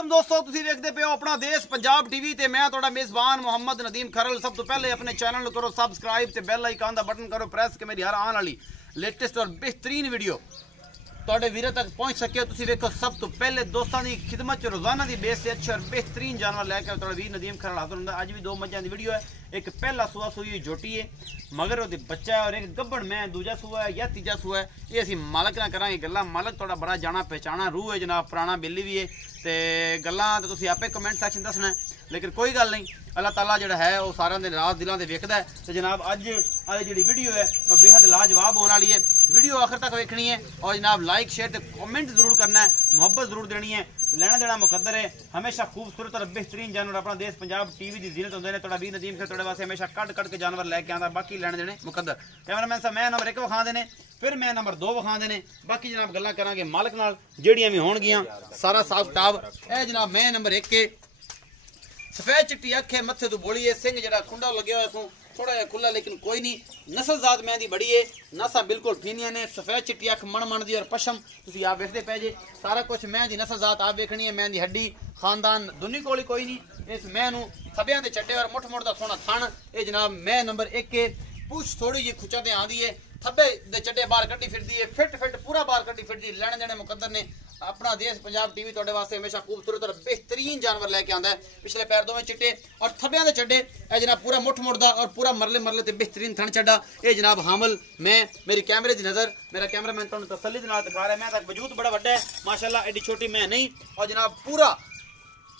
वालेकुम दोस्तों, तुसीं देखदे पे हो अपना देश पंजाब टीवी ते मैं तुहाडा मेज़बान मोहम्मद नदीम खरल। सब तो पहले अपने चैनल नूं करो सबसक्राइब ते बेल आइकन दा बटन करो प्रेस कि मेरी हर आने वाली लेटेस्ट और बेहतरीन वीडियो तुहाडे वीरे तक पहुंच सके। तुसीं वेखो सब तो पहले दोस्तों की खिदमत च रोजाना की बेस से अच्छे और बेहतरीन जानवर लैके तुहाडा वीर नदीम खरल हाजिर हुंदा। अज भी दो मझां दी वीडियो है। एक पहला सूआ सूई जोटी है मगर वो बच्चा है और एक गब्बड़ मैं दूजा सूआ है या तीजा सूआ है। ये असीं मालक ना करांगे गल्लां। मालक थोड़ा बड़ा जाना पहचाना रूह है जनाब, पुराना बिल्ली भी है ते गल्लां तो तुसीं आपे कमेंट सैक्शन दसना है, लेकिन कोई गल नहीं, अल्लाह ताला जिहड़ा है वो सारे दे राज दिलों दे वेखदा है। तो जनाब अज वाली जिहड़ी वीडियो है वो बेहद लाजवाब होने वाली है। वीडियो आखिर तक वेखनी है और जनाब लाइक शेयर ते कमेंट जरूर करना है, मुहब्बत जरूर देनी है। लेना देना मुकद्दर है। हमेशा खूबसूरत और बेहतरीन जानवर अपना देश पंजाब टीवी की जीनत होंगे ने। तुहाडा वीर नदीम फिर तुहाडे वास्ते हमेशा कट के जानवर लैके आंदा। बाकी लेने देने मुकद्दर। कैमरामैन साहब मैं नंबर 1 विखा देने, फिर मैं नंबर 2 विखा देने। बाकी जनाब गल्लां करांगे मालक नाल जेहड़ियां भी होणगियां सारा हिसाब किताब। ए जनाब मैं नंबर 1 के सफेद चिट्टी अख है, मत्थे तो बोली है, सिंह जरा खुंडा लगे हुआ है थोड़ा जहा खुला, लेकिन कोई नहीं। नस्ल जात मैं दी बड़ी है, नसा बिल्कुल फीनिया ने। सफेद चिट्टी अख मन दी और पशम तुसीं आप वेखदे पे जे सारा कुछ। मैं दी नस्ल जात आप वेखनी है। मैं दी हड्डी खानदान दुनी कोली कोई नहीं। इस मैं नूं थब्बियां दे चट्टे और मुठ दा सोना थण। ये जनाब मैं नंबर 1 के पूछ थोड़ी जी खुचा ते आंदी है, थब्बे दे चट्टे बाहर कड्डी फिरदी है, फिट पूरा बाहर कड्डी फिरदी। लेने देने मुकद्दर ने। अपना देश पंजाब टीवी तुहाडे वास्ते हमेशा खूबसूरत और बेहतरीन जानवर लैके आंदा है। पिछले पैर दोवें चिट्टे और थब्बियां दे चड्डे। ए जनाब पूरा मुठ दा और पूरा मरले ते बेहतरीन थन चड्डा। ये जनाब हामल मैं मेरी कैमरे दी नज़र, मेरा कैमरामैन तुहानूं तसल्ली दे नाल दिखा रहा है। मैं तक वजूद बड़ा वड्डा है माशाअल्लाह, एडी छोटी मैं नहीं। और जनाब पूरा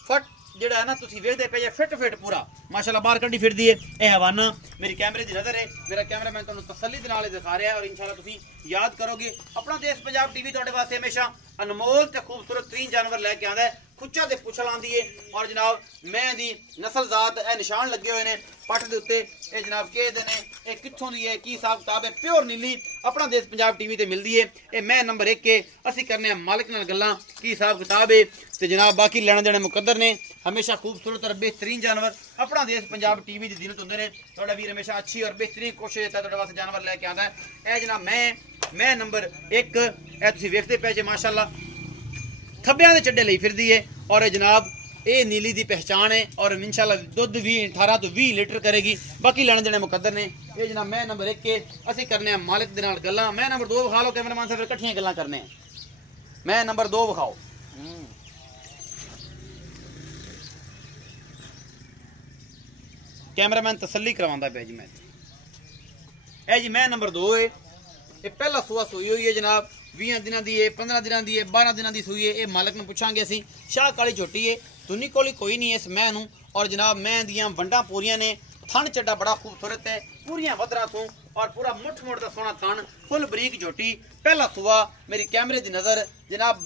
फट जेड़ा है ना तुसीं वेखदे पे फिट पूरा माशाअल्लाह बाहर कड्डी फिरदी है। यह हवाना मेरी कैमरे की नज़र है। मेरा कैमरामैन तुहानूं तसल्ली दे नाल दिखा रहा है और इंशाअल्लाह तुसीं याद करोगे। अपना देश पंजाब टीवी तुहाडे वास्ते हमेशा अनमोल ते खूबसूरत तरीन जानवर लैके आंदा है। खुच्चा ते पुछल आंदी है और जनाब मैं दी नस्ल जात ए निशान लगे हुए ने पट दे उत्ते। ये जनाब के देने ये कित्थों दी है, की हिसाब किताब है। प्योर नीली अपना देश पंजाब टीवी ते मिलदी है। ये मैं नंबर 1 के असीं करने मालिक नाल गल्लां की हिसाब किताब है। ते जनाब बाकी लेने देने मुकद्दर ने। हमेशा खूबसूरत और बेहतरीन जानवर अपना देश पंजाब टीवी की जीनत होंगे ने। तुहाडा वीर हमेशा अच्छी और बेहतरीन कोशिश करता तुहाडे वास्ते जानवर लैके आंदा है। ए जनाब मैं नंबर 1 ए तुसीं वेखदे पे जे माशाअल्लाह थब्बियां दे चड्डे लई फिरदी है। और जनाब ये नीली दी पहचान है और इंशाअल्लाह दुध भी 18 तो 20 लीटर करेगी। बाकी लेने देने मुकद्दर ने। ये जनाब मैं नंबर 1 के असीं करने मालिक दे नाल गल्लां। मैं नंबर 2 विखा लो कैमरामैन साहब, फिर इकट्ठियां गल्लां करने। मैं नंबर 2 विखाओ। कैमरामैन तसल्ली करवांदा पे जी। मैं ए जी मैं नंबर 2 है। ये पहला सूआ सूई हुई है जनाब, 20 दिनों की है, 15 दिनों की है, 12 दिनों की सूई है। ये मालक ने पूछांगे असीं। शाह काली झोटी है, दुनी कोली कोई नहीं है इस मैं नूं। और जनाब मैं दियां वंडा पूरियां ने। थन चड्डा बड़ा खूबसूरत है, पूरियां वधरा सूं और पूरा मुठ दा सोना थन, फुल बरीक झोटी। पहला सूआ मेरी कैमरे की नज़र। जनाब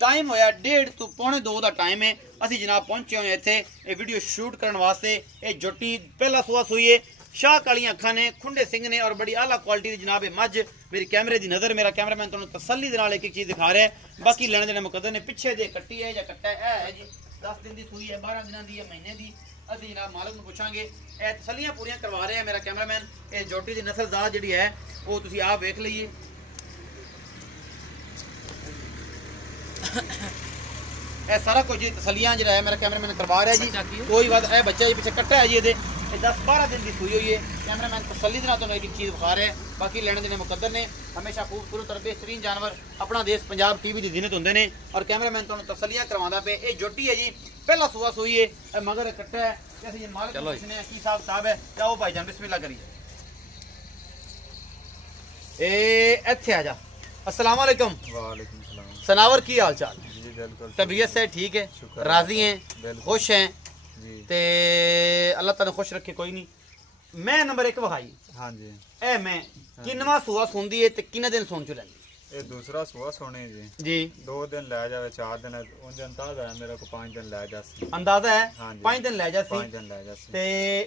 टाइम होया 1:30 तो 1:45 का टाइम है। असीं जनाब पहुंचे हुए इत्थे ये वीडियो शूट करने वास्ते। ये झोटी पहला सूआ सूई है, शाह कालियां अखां ने, खुंडे सिंह ने और बड़ी आला क्वालिटी की जनाब मझ। मेरी कैमरे की नज़र, मेरा कैमरामैन तुहानूं तसल्ली दे नाल एक चीज़ दिखा रहा है। बाकी लेने देने मुकद्दर ने। पिछे दे कट्टी है या कट्टा है जी, 10 दिन की सूई है, 12 दिनों की है, महीने की। असीं जनाब मालक नूं पुछांगे। ए तसल्लियां पूरियां करवा रहे हैं मेरा कैमरामैन। ये झोटी की नस्ल जात जिहड़ी है वो तुसीं आप वेख लईए। ए सारा कुछ जी तसल्लियां जिहड़ा है मेरा कैमरामैन करवा रहा है जी। कोई बात ए बच्चा जी पिछे कट्टा है जी, ये 10-12 दिन की सूई हुई है। कैमरामैन तसल्ली दे नाल तुहानूं एक चीज़ विखा रहा है। बाकी लेने देने मुकद्दर ने। हमेशा खूबसूरत और बेहतरीन जानवर अपना देश पंजाब टीवी की जीनत होंगे ने। और कैमरामैन तुहानूं तसल्लियां करवांदा पे। ये जोटी है जी, पहला सूआ सूई है, मगर कट्टा है। जैसे मालिक पूछने की हिसाब किताब है। आओ भाईजान बिस्मिल्लाह करिए। ए इत्थे आ जा। अस्सलाम वालेकुम। वालेकुम सलाम। सनावर की हाल चाल? बिल्कुल तबीयत से ठीक है, राजी हैं, खुश हैं ते अल्लाह ताला खुश रखे। कोई नहीं। मैं नंबर 1 विखाई। हाँ जी। ए मैं किनवा सूआ सुनदी है ते किन्ने दिन सुन चुलेंदी? ये दूसरा सूआ सोने जी 2 दिन लै जावे 4 दिन उंज अंदाजा है मेरे को 5 दिन लै जासी अंदाजा है। हाँ जी 5 दिन लै जासी 5 दिन लै जासी ते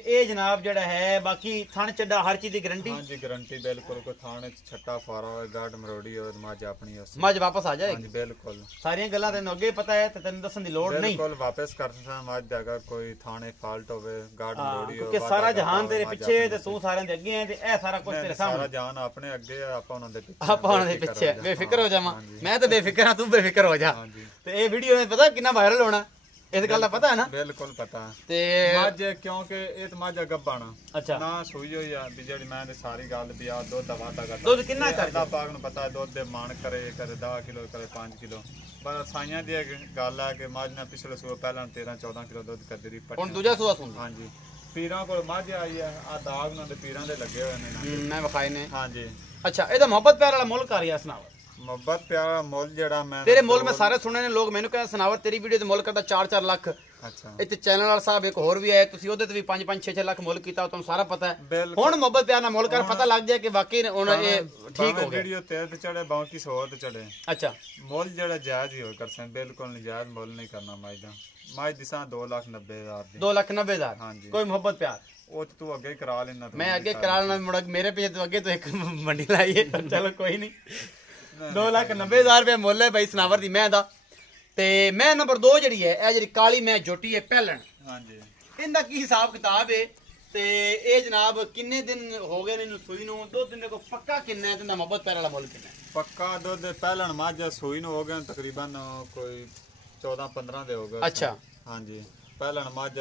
ए जनाब जेड़ा है बाकी थन चड्डा हर चीज दी गारंटी। हाँ जी गारंटी बिल्कुल। कोई थाने छट्टा फारा हो गाड मरोड़ी हो मज अपनी हो मज वापस आ जाएगी। हाँ जी बिल्कुल। सारियां गल्लां तैनूं अगे पता है ते तैनूं दसन दी लोड़ नहीं। बिल्कुल वापस कर सकदा मज अगर कोई थाने फाल्ट होवे गाड मरोड़ी हो क्योंकि सारा जहान तेरे पीछे ते तू सारियां दे अगे है ते ए सारा कुछ तेरे सामने। सारा जहान अपने अगे है आपा उन्हां दे पीछे। आपा उन्हां दे पीछे बेफिक्र हो जावां। मैं तो बेफिक्र हां, तू बेफिक्र हो जा। हाँ जी। ते ए वीडियो में पता कितना वायरल होना। इस गल दा पता है ना? बिल्कुल पता ते मज क्योंकि ये तो मज गब्बन अच्छा ना सूई होई आ भी जेडी मैं ते सारी गल भी आ दुध दा वादा करदा दुध किन्ना कर अल्लाह पाक नु पता है दुध दे मान करे 10 किलो करे 5 किलो पर साइयां दी गल है कि मज ने पिछले सूबे पहला 13-14 किलो दुध कर दी हुन दूजा सूआ सुन हां जी पीरां कोल मज आई है आ दाग नु ते पीरां दे लगे होए ने मैं विखाए ने हां जी अच्छा एदा मोहब्बत प्यार वाला मुल्क कर या सनावर मोहब्बत प्यारा मोल जेड़ा मैं तेरे मोल में सारे सुने ने लोग मैनू कहंदे सनावर तेरी वीडियो ते मुल्क करदा 4-4 लाख अच्छा इत्ते चैनल वाला साहब एक होर भी आए तुसी ओदे ते भी 5-5 6-6 लाख मुल्क कीता तुहानू सारा पता है हुन मोहब्बत प्यार नाल मुल्क कर पता लग जाए कि वाकई हुन ये ठीक हो गया वीडियो तेरे ते चढ़े बाकी 100 ते चढ़े अच्छा मोल जेड़ा जायज ही हो कर सन बिल्कुल नजायज मोल नहीं करना माइदा माइ दिसा 2,90,000 दी 2,90,000 हां जी कोई मोहब्बत प्यार ਉਹ ਤੂੰ ਅੱਗੇ ਕਰਾ ਲੈਣਾ मैं आगे करा लेना मुड़ मेरे पे तो आगे तो एक मंडी लाई है चलो कोई नहीं 2,90,000 रुपए मुੱਲ है भाई सनावर दी मैं दा ते मैं नंबर 2 ਜਿਹੜੀ ਹੈ ਇਹ ਜਿਹੜੀ ਕਾਲੀ ਮੈਂ ਜੋਟੀ ਹੈ ਪਹਿਲਣ ਹਾਂਜੀ ਇਹਦਾ ਕੀ ਹਿਸਾਬ ਕਿਤਾਬ ਹੈ ਤੇ ਇਹ ਜਨਾਬ ਕਿੰਨੇ ਦਿਨ ਹੋ ਗਏ ਨੇ ਇਹਨੂੰ ਸੂਈ ਨੂੰ 2 ਦਿਨ ਕੋ ਪੱਕਾ ਕਿੰਨਾ ਹੈ ਤੇ ਮੁਹੱਬਤ ਪੈਰ ਵਾਲਾ ਮੁੱਲ ਕਿੰਨਾ ਹੈ ਪੱਕਾ ਦੁੱਧ ਪਹਿਲਣ ਮੱਝ ਸੂਈ ਨੂੰ ਹੋ ਗਏ ਤਕਰੀਬਨ ਕੋਈ 14-15 ਦੇ ਹੋ ਗਏ ਅੱਛਾ ਹਾਂਜੀ ਪਹਿਲਣ ਮੱਝ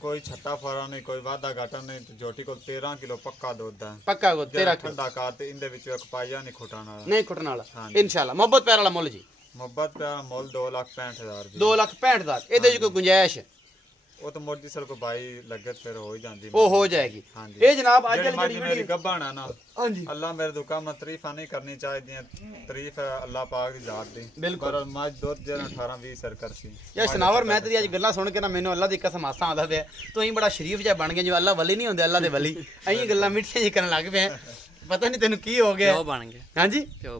कोई छट्टा फरा नहीं कोई वादा घाटा नहीं तो जोटी को 13 किलो पक्का दुध है पक्का को 13 किलो ठंडा कार ते इंदे विच एक पाया नहीं खुटाण वाला नहीं खुटण वाला इंशाल्लाह मोहब्बत प्यार वाला मुੱਲ जी मोहब्बत प्यार मुੱਲ 2,65,000 2,65,000 ਇਹਦੇ ਚ ਕੋਈ ਗੁੰਜਾਇਸ਼ ਉਹ ਤਾਂ ਮੋਦੀ ਸਰ ਕੋ ਬਾਈ ਲੱਗੇ ਫਿਰ ਹੋ ਹੀ ਜਾਂਦੀ ਉਹ ਹੋ ਜਾਏਗੀ ਇਹ ਜਨਾਬ ਅੱਜ ਵਾਲੀ ਜਿਹੜੀ ਮੇਰੀ ਗੱਬਾਣਾ ਨਾ ਹਾਂਜੀ ਅੱਲਾ ਮੇਰੇ ਦੁਕਾਨ ਮੈਂ ਤਾਰੀਫਾਂ ਨਹੀਂ ਕਰਨੀ ਚਾਹੀਦੀਆਂ ਤਾਰੀਫ ਹੈ ਅੱਲਾ ਪਾਕ ਦੀ ਜ਼ਾਤ ਦੀ ਬਿਲਕੁਲ ਪਰ ਮੱਝ ਦੁੱਧ ਜਿਹੜਾ 18-20 ਸਰ ਕਰਸੀ ਯਾ ਸਨਾਵਰ ਮੈਂ ਤੇਰੀ ਅੱਜ ਗੱਲਾਂ ਸੁਣ ਕੇ ਨਾ ਮੈਨੂੰ ਅੱਲਾ ਦੀ ਕਸਮ ਹਾਸਾ ਆਉਂਦਾ ਪਿਆ ਤੂੰ ਹੀ ਬੜਾ ਸ਼ਰੀਫ ਜਿਹਾ ਬਣ ਗਿਆ ਜਿਵੇਂ ਅੱਲਾ ਵਲੀ ਨਹੀਂ ਹੁੰਦੇ ਅੱਲਾ ਦੇ ਵਲੀ ਐਂ ਗੱਲਾਂ ਮਿੱਠੀਆਂ ਜੀ ਕਰਨ ਲੱਗ ਪਿਆ ਪਤਾ ਨਹੀਂ ਤੈਨੂੰ ਕੀ ਹੋ ਗਿਆ ਪਿਓ ਬਣ ਗਿਆ ਹਾਂਜੀ ਪਿਓ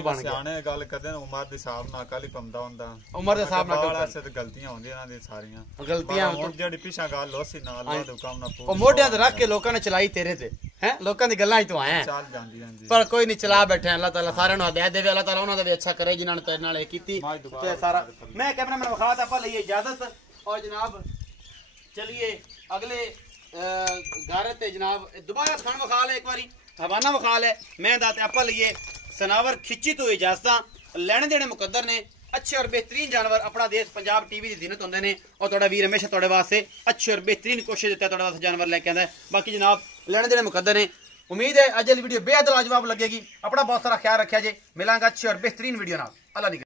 ਬਣ ਗਿਆ ਸਿਆਣੇ ਗੱਲ ਕਰਦੇ ਨੇ ਉਮਰ ਦੇ ਹਿਸਾਬ ਨਾਲ ਕਾਲੀ ਪੰਦਾ ਹੁੰਦਾ ਉਮਰ ਦੇ ਹਿਸਾਬ ਨਾਲ ਗੱਲ ਤੇ ਗਲਤੀਆਂ ਹੁੰਦੀਆਂ ਇਹਨਾਂ ਦੀ ਸਾਰੀਆਂ ਗਲਤੀਆਂ ਹੁਣ ਜਿਹੜੀ ਪਿਛਾ ਗੱਲ ਹੋਸੀ ਨਾਲ ਅੱਲਾ ਦੇ ਹੁਕਮ ਨਾਲ ਉਹ ਮੋਢਿਆਂ ਤੇ ਰੱਖ ਕੇ ਲੋਕਾਂ ਨੇ ਚਲਾਈ ਤੇਰੇ ਤੇ ਹੈ ਲੋਕਾਂ ਦੀ ਗੱਲਾਂ ਹੀ ਤੂੰ ਆਇਆ ਚੱਲ ਜਾਂਦੀ ਜਾਂਦੀ ਪਰ ਕੋਈ ਨਹੀਂ ਚਲਾ ਬੈਠੇ ਅੱਲਾ ਤਾਲਾ ਸਾਰਿਆਂ ਨੂੰ ਹਦਾਇਤ ਦੇਵੇ ਅੱਲਾ ਤਾਲਾ ਉਹਨਾਂ ਦਾ ਵੀ ਅੱਛਾ ਕਰੇ ਜਿਨ੍ਹਾਂ ਨੇ ਤੇਰੇ ਨਾਲ ਇਹ ਕੀਤੀ ਤੇ ਸਾਰਾ ਮੈਂ ਕੈਮਰਾ ਮੈਨ ਵਿਖਾ ਤਾ ਆਪਾਂ ਲਈਏ ਇਜਾਜ਼ਤ और जनाब चलिए अगले घर ते जनाब दोबारा खान विखा ले एक बारी हवाना विखा ले मैं दाते आपा लिए सनावर खिच्ची तो इजाजत लेने देने मुकद्दर ने अच्छे और बेहतरीन जानवर अपना देश पंजाब टीवी की जीनत होंगे ने और थोड़ा वीर हमेशा थोड़े वास्ते अच्छे और बेहतरीन कोशिश देता थोड़े वास्ते जानवर लेके आंदा है बाकी जनाब लेने देने मुकद्दर ने उम्मीद है अज वाली वीडियो बेहद लाजवाब लगेगी अपना बहुत सारा ख्याल रखा जे मिलांगा अच्छे और बेहतरीन वीडियो नाल अल्लाह